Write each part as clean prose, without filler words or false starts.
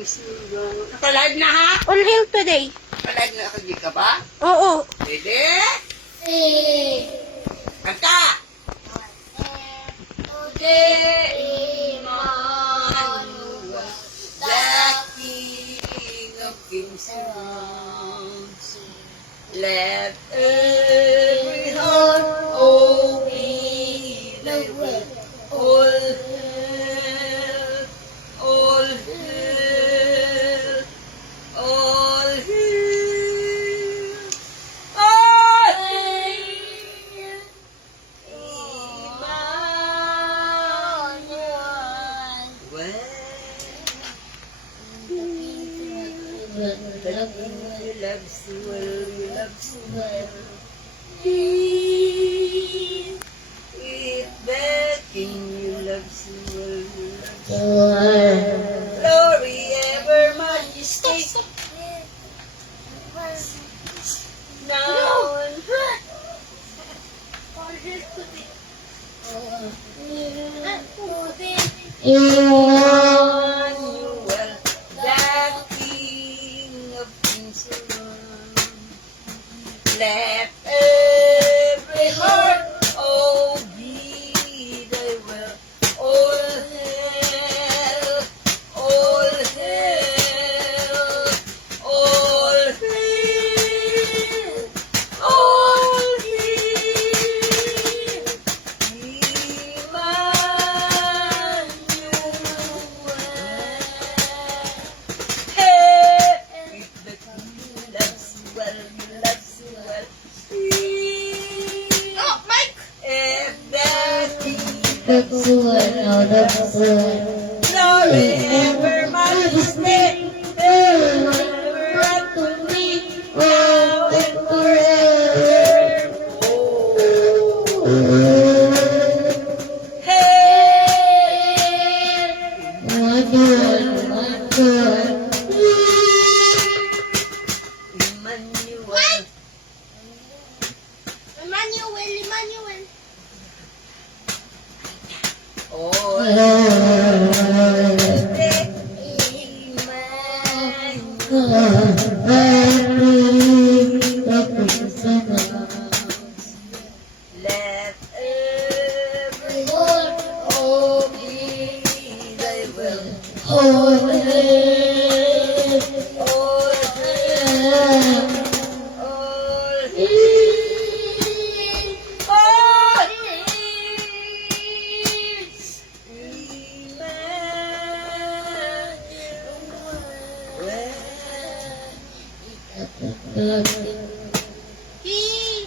Naka-live na ha? On hill today. Naka-live na hindi ka ba? Oo. Pwede? Kanta! Today, Emmanuel, the King of Kings comes. Let every heart obey thy will. All hail, all hail, all hail, Emmanuel. The King you love so well, you love so well. With the King you love so well, you love so well. Glory ever, majesty. Now and Emmanuel, the King of Kings alone. Let every heart obey thy will. All hail, all hail, all hail, all hail, Emmanuel. Hey, if the King loves you well, you love so well. Oh, Mike! If the King That's glory ever, majesty, ever unto me, now and forever. Hey, Emmanuel. Emmanuel. Oh, let every heart obey thy will. All hail, all hail, all hail, all hail, Emmanuel. He.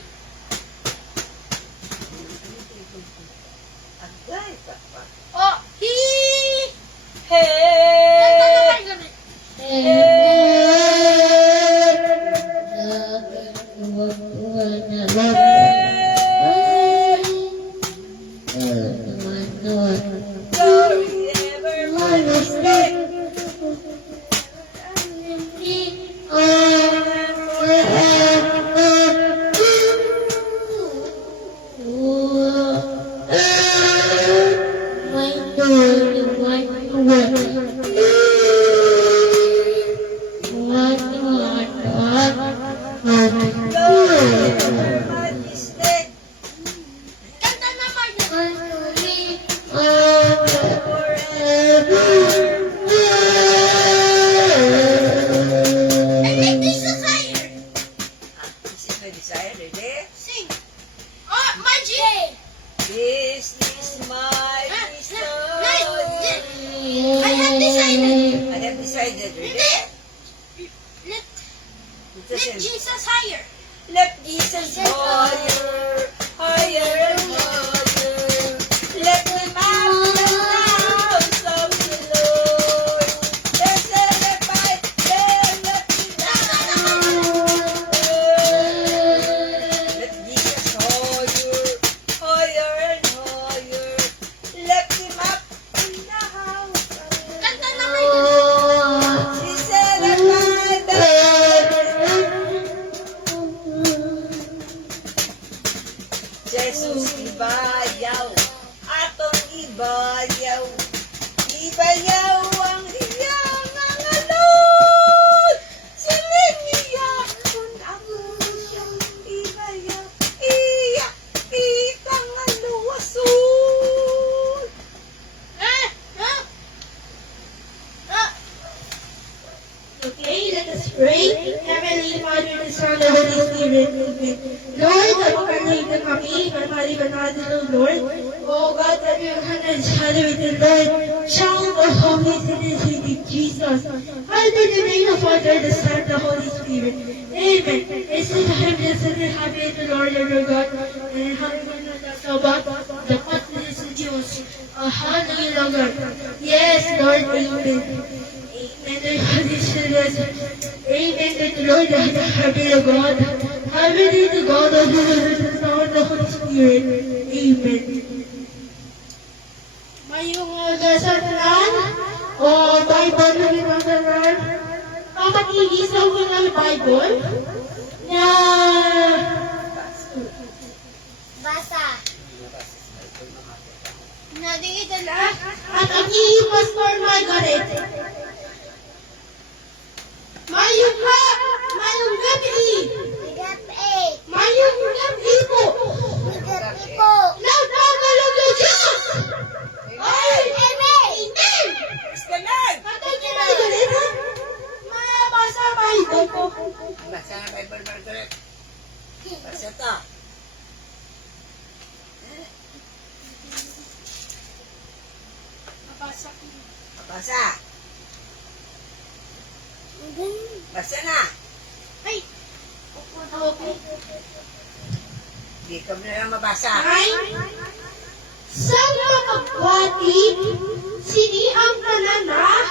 Agay, takpan. Oh, he. Hey! Glory ever, majesty. Glory ever, majesty. Kanta naman. I like this desire. This is my desire, ready? Sing. Oh, Magic. This is my desire. I have decided. I have decided, ready? Let Let Jesus higher. Let Jesus higher, higher and higher. Let him up the house of the Lord. Let's celebrate, let him down. Let Jesus higher, higher and higher. Let him up in the house of the Kanta Lord. naman. We celebrate the Pray, Heavenly Father, the Son, and the Holy Spirit. Amen. Lord, pagkakalit na kami, manmali-manado ng Lord. O God, that your hundreds, hallowed the Lord. Shout the Holy Trinity, Jesus. Hallowed the name of the Father, the Son, and the Holy Spirit. Amen. It's the time that we have in the Lord and our God, and hallelujah, the confidence of Jews. Hallelujah, Lord. Yes, Lord, amen. Amen. Amen. That the Lord has a happy God. Happy to God of the Holy Spirit. Amen. Mayong gasaran o Bible na ginagaran. Kapag iisaw ko ng Bible na Basa. nadikita na at ang Pastor Margaret. Mayong gabi. Gabi. Mayong gabi po. Gabi po. Nagkagalog ng Diyos. Ay! Amen. Amen! Praise the Lord! Patay ka na galit ha? Mabasa Bible po. Basa ng Bible, Margaret. Basa to. Mabasa ko. Basa. Basa na. Ay! Opo na okay. Hindi ka na lang mabasa. Ay! Sa makagwati, sinihang kanana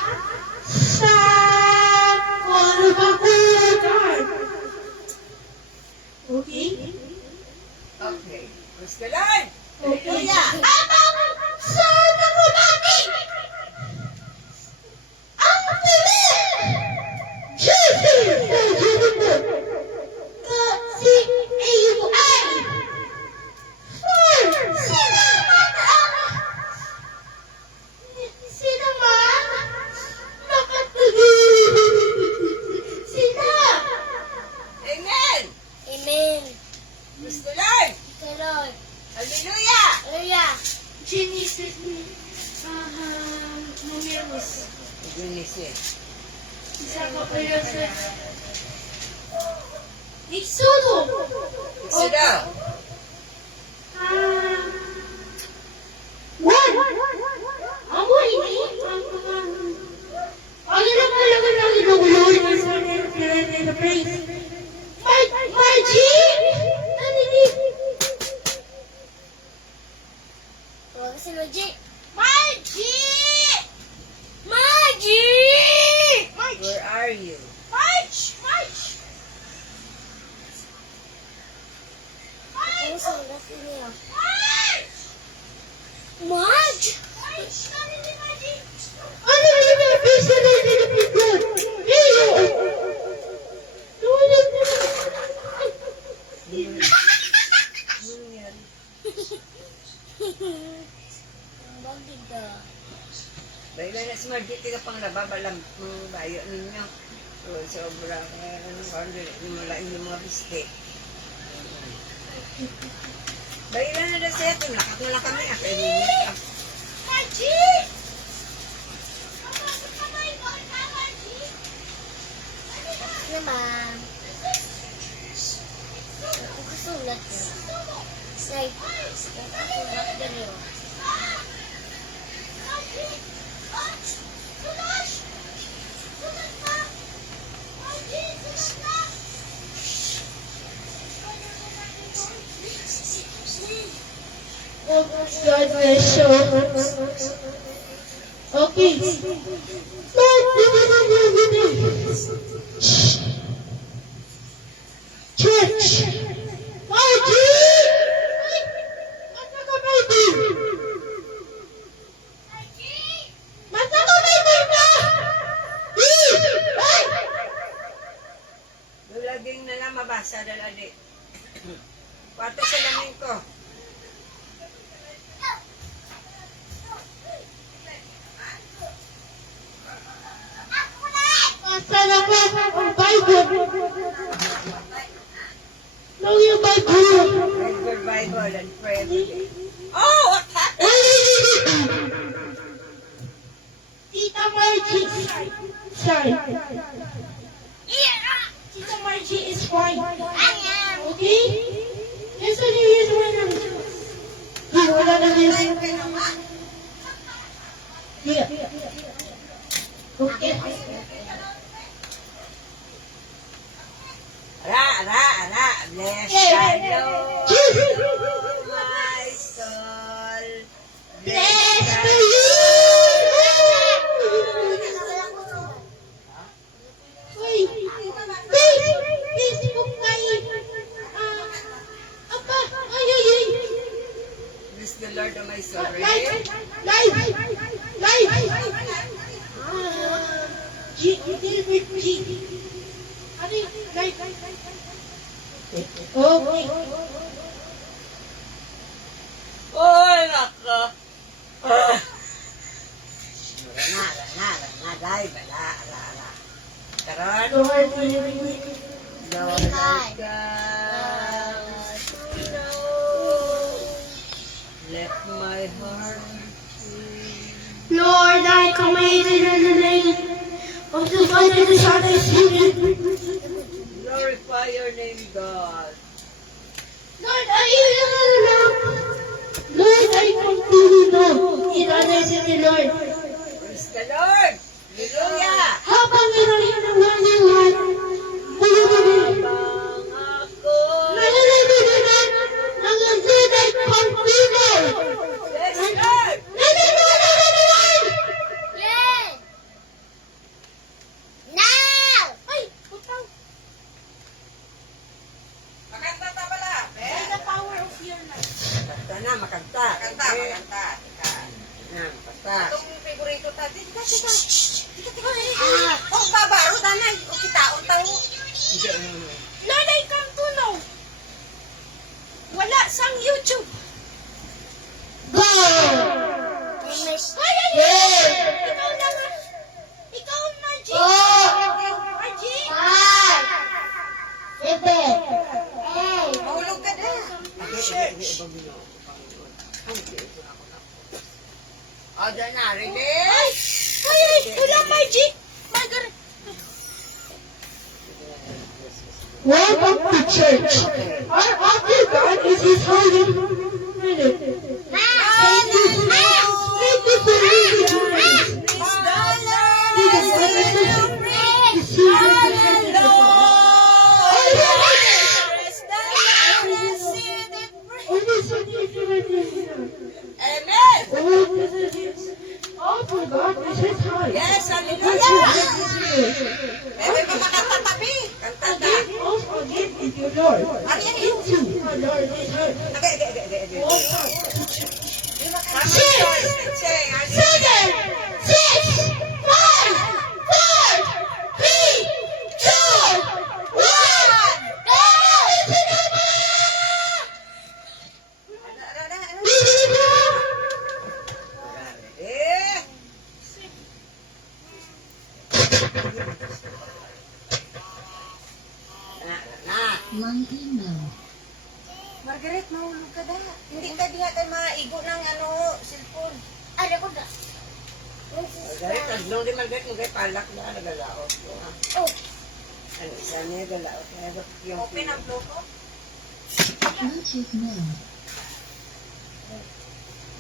sa kalbakutan. Okay? Okay. Praise the Lord! Okay. Hallelujah! Sa nakagwati, ang pilit! Jesus! Kasi iyo ay sino man nakatagil. Sino? Amen! Amen. Praise the Lord! The Lord. Hallelujah! Hallelujah. Genesis, numerous. Genesis. Isa ka pa yun sa Exodo. Exodo. One. Ako ini. Ang ina talaga ng inuulo sa na praise. Margie! Naninig. Tawag si Margie. Margie! Margie! Where are you? Marge! Ano sa laki niya? Marge! Marge! Ano yung nabisa na nilipigod? Iyo! Tulad na. Ano yan? Bagay ka. Baila na si Margit, ka pang nababalam ng bayo ninyo. So, sobrang, malain yung mga biste. Baila na na siya, lakat na lang kami. Ako, Margie! Naman. Ang kasulat niya. Like, ang kasulat ganyan. God bless you. Okay. Church. Margie! Mata ka, Margie! Mata ka, Margie ka! laging na lang mabasa dalali. Pato sa lamin ko. Sana ko ang Bible. No, yung Bible. Read your Bible and pray every day. Oh, what happened? Tita Margie. Sorry. Yeah! Okay? Yes, ano yun? Wala na siya. Wala na yes. Yeah. Okay. Ara. Bless the Lord, my soul. Bless the the Lord. Uy, Facebook tayo. Apa, ay. Bless the Lord, my soul. Live. Gilbert G. Ano yung live? Okay. Oh, nako. Na, live. Ala. Karon, Lord, Lord God, let my heart free. Lord, I command in the name of the Father, the Son, and the Spirit. Glorify your name, God. Lord, I come to you now. In honor to the Lord. Praise the Lord. Hallelujah. Habang irahin ang mga Lord, Habang ako nalalaman ang agudad pagpino. Bless God. Nalalaman! Yes! Now! Ay, putang. Makanta ta pala. By the power of your life. Makanta na, makanta. Makanta. Itong favorito natin. Oh, babaro tanay. O kitaon tao. Lord, I come to know. Wala sang YouTube. Go! Ay! Ikaw na nga. Ikaw, Margie. Margie. Mahulog ka na. O, dyan na. Ready? Ay, wala, Margie. Margaret. Welcome to church. Our Uncle God is His holy. Thank you for reading the words. Praise the Lord. Praise the Lord. Amen. Oh, for God is His heart. Yes, hallelujah. Ebe pa makatatabi. Kantata. Again is your Lord. Into our Lord is heart. All heart. Seven, 6, 5, 4, 3, 2, 1. Mang-inaw. Margaret, mahulog ka da. Hindi ka diha tayo maigo ng cellphone. Ano ko ba? Margaret, taglong di Margaret, kung kayo palak na, nagalaot. Oh, Ano, isa niya galaot. Open ang flow ko? Watch it now.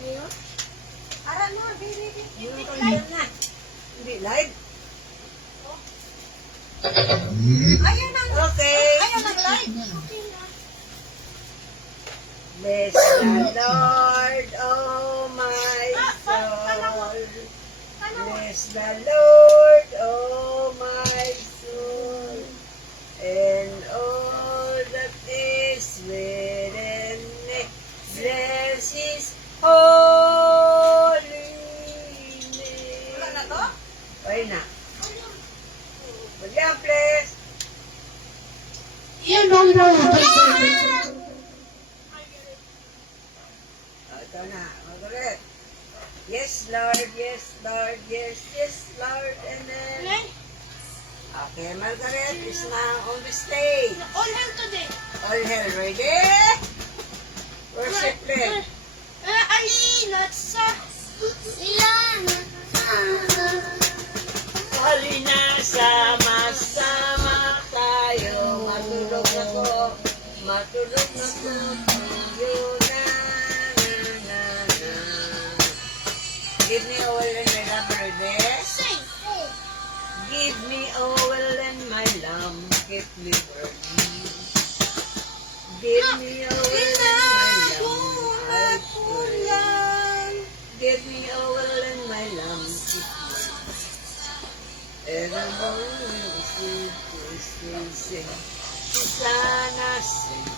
ayun. Ara no, baby. Live na. Hindi, live. Ayun ang... Okay. Ayun ang live. Now. Bless the Lord, oh my soul. Bless the Lord, oh my soul. And all that is within me. Bless His holy name. Wala na to? Ay na. William, please. Yan ang Lord. Ito na, Margaret. Yes, Lord, yes, Lord, yes, yes, Lord, and then... Okay, Margaret is now on the stage. All hell today. All hell ready? Worship them. Alina sa Ilan? Halina, sama-sama tayo. Matulog na po. Give me oil and my lamp, keep me burning. Give me oil and my lamp, I pray. Give me oil and my lamp, keep me burning. Evermore, sing. Hosanna, sing.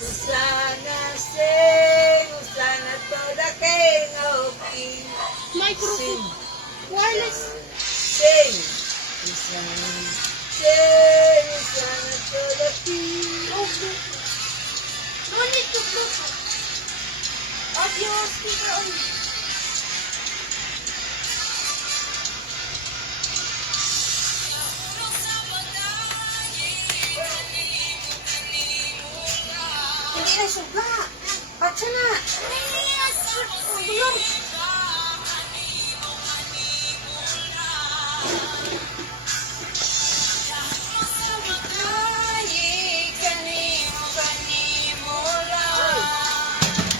Hosanna, sing. Hosanna to the King of Kings. Microphone. Wireless. Sing. Hosanna, sing. Hosanna to the King. Okay. Naman ito, Bluetooth. Audio speaker on. Hindi na suga. Patsa na. Tulong.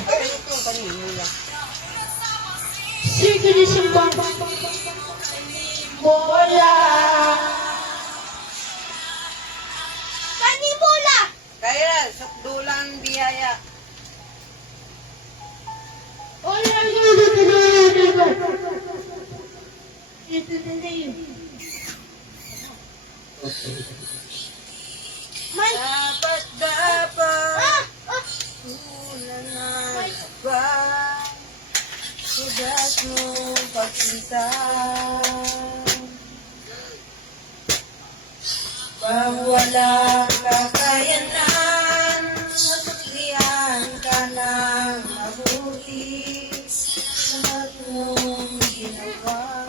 Ay, ito, kanina. Sige ni Simba. Bola. Kanibula. Kaya, sa dulang biyaya. Wala ito na yun. Dapat kulang na ba? Sugat mo pagsinta. Pag walang kakayanan, masuklian ka ng mabuti. Lahat mong ginawa.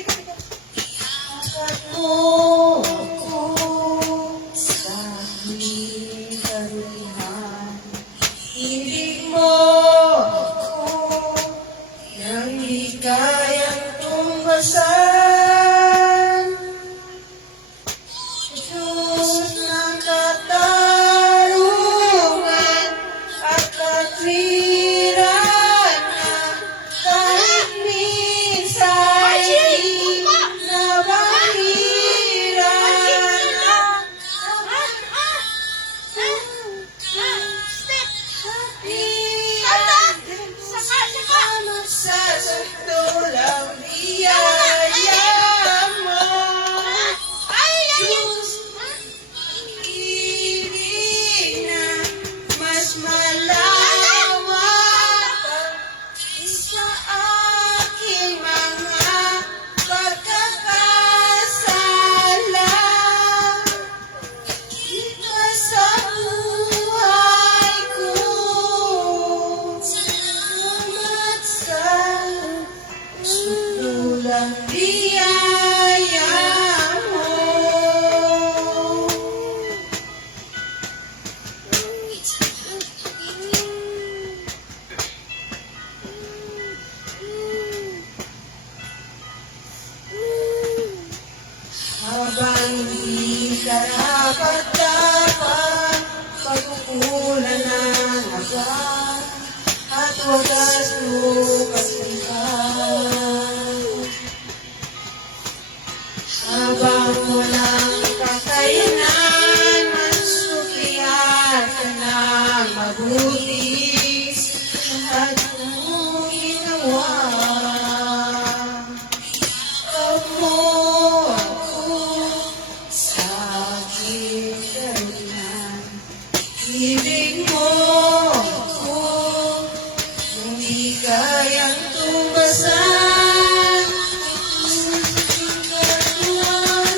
Dapat mo ako sa aking karulihan. Ibig mo ako nang di kayang tumbasan. Diyos ng katarungan at katwiran na kahit minsan di nabahiran na sa sakto lang biyaya mo. Diyos, ibig na mas malawak sa aking mga pagkakasala. Ika sa buhay ko, salamat sa sulang biyaya mo. Habang di karapat-dapat, pagkukulan ng agad, at wagas lukas tingkad. Habang walang kakayanan, masuklian ka ng mabuti, lahat mong ginawa. Huwag mo ako sa aking karulihan. Ibig mo ako nung di kayang tumbasan. Ang katarungan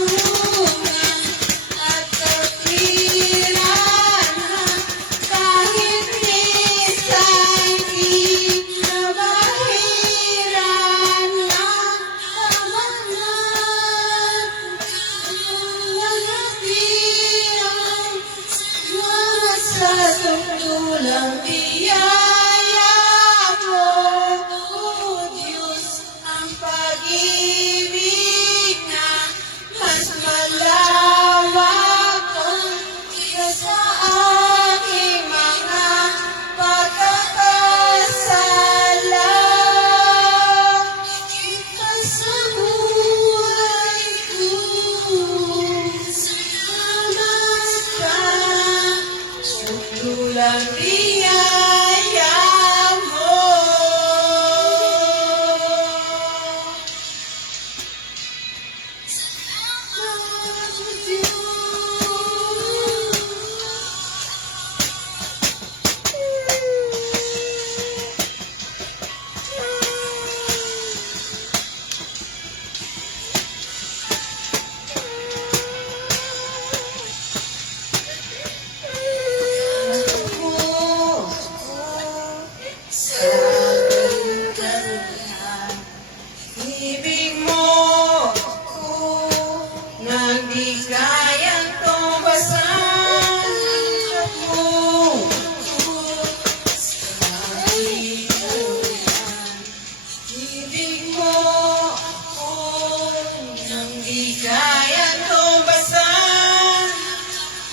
di kayang tumbasan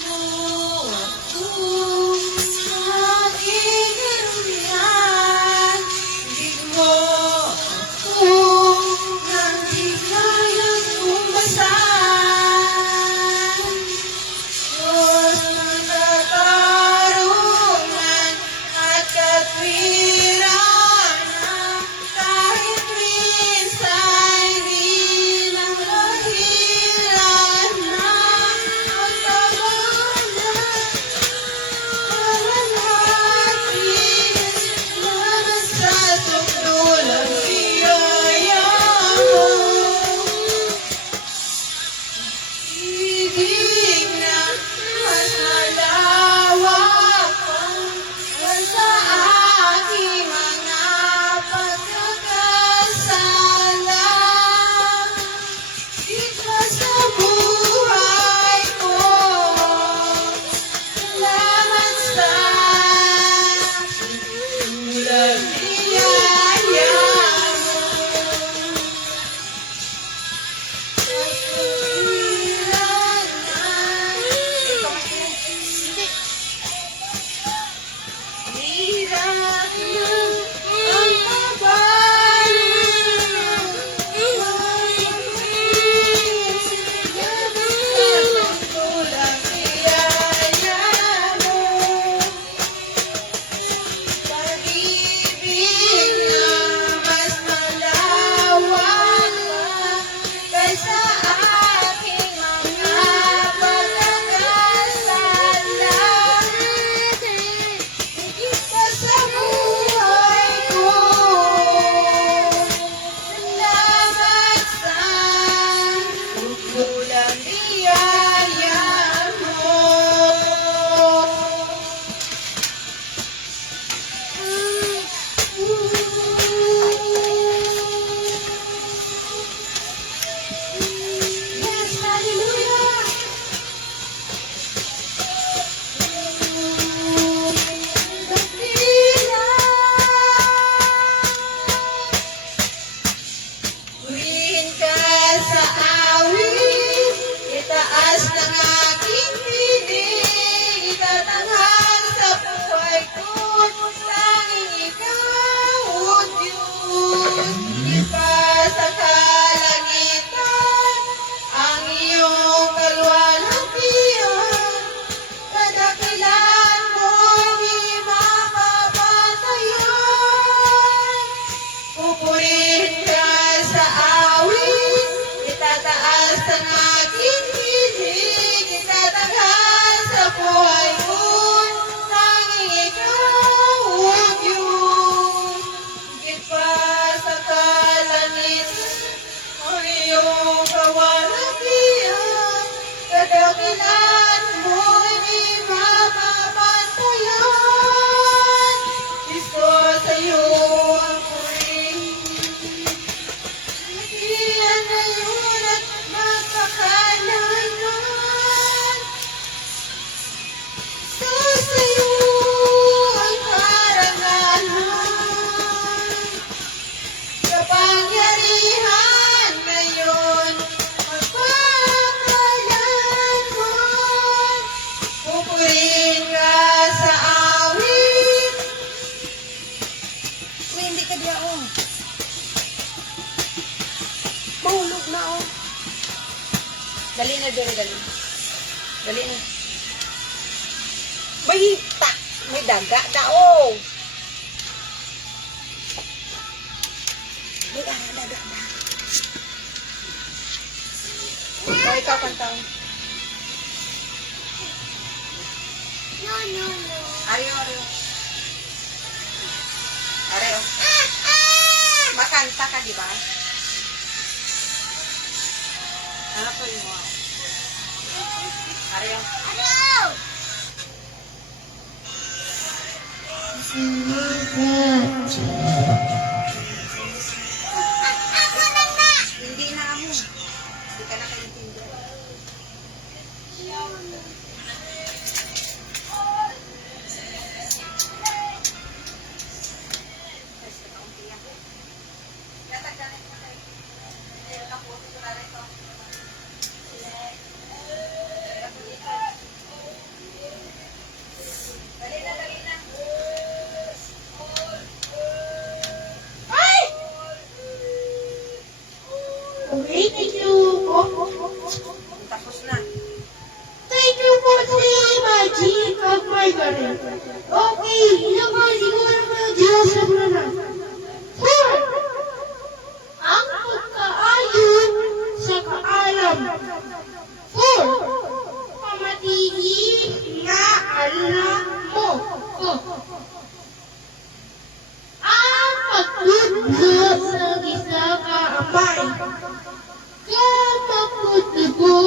mo ako sa aking karumihan. Di mo ako nang di kayang tumbasan. Diyos ng katarungan at katwiran na kahit minsan di lang dahilan na magkawalan. Panalangin na sa tukdulang biyaya mo. Ibig na mas malawak pang sa aking mga pagkakasala. Dito sa buhay ko, salamat sa tulang biyaya mo. Pag-ibig na mas malawak kaysa aking mga pagkakasala. Higit pa sa buhay ko, salamat sa tulang biyaya mo. Yes, hallelujah. Purihin ka sa awit, itaas ng aking piling, itatanghal sa buhay ko, tanging ikaw, O Diyos. Ipas sa kalangitan, ang iyong kaluwalhatian, kadakilan mong imamamatayan. Pupurihin ka sa awit, itataas ang aking piling, itatanghal sa buhay ko, tanging ikaw, O Diyos. Higit pa sa kalangitan, ang iyong kaluwalhatian, kadakilan mo'y imamamatayan. Kristo, sa iyo ang purihin. Iyan ngayon at magpakailanman. Sa iyo ang karangalan. Kapangyarihan ngayon, magpakailanman. Pupurihin ka sa awit. Uy, hindi ka diya, oh. Mahulog na, oh. Dali na, Dori, dali. Dali na. May hita. May daga na, oh. Uy, daga na. O, ikaw kanta. No, no, no. Ariyo, ariyo. Ariyo. Makanta ka, di ba? Ano po yung mga? Ariyo. Ano? Hindi na ako. Hindi ka nakaintindihan. ka rin. Okay, ilang ka, hindi ko alam na Diyos na. 4. Ang pagkaayon sa kaalam. 4. Pamatiin na alam mo. Ang pagtutlo sa isa ka amay. Kapagtutlo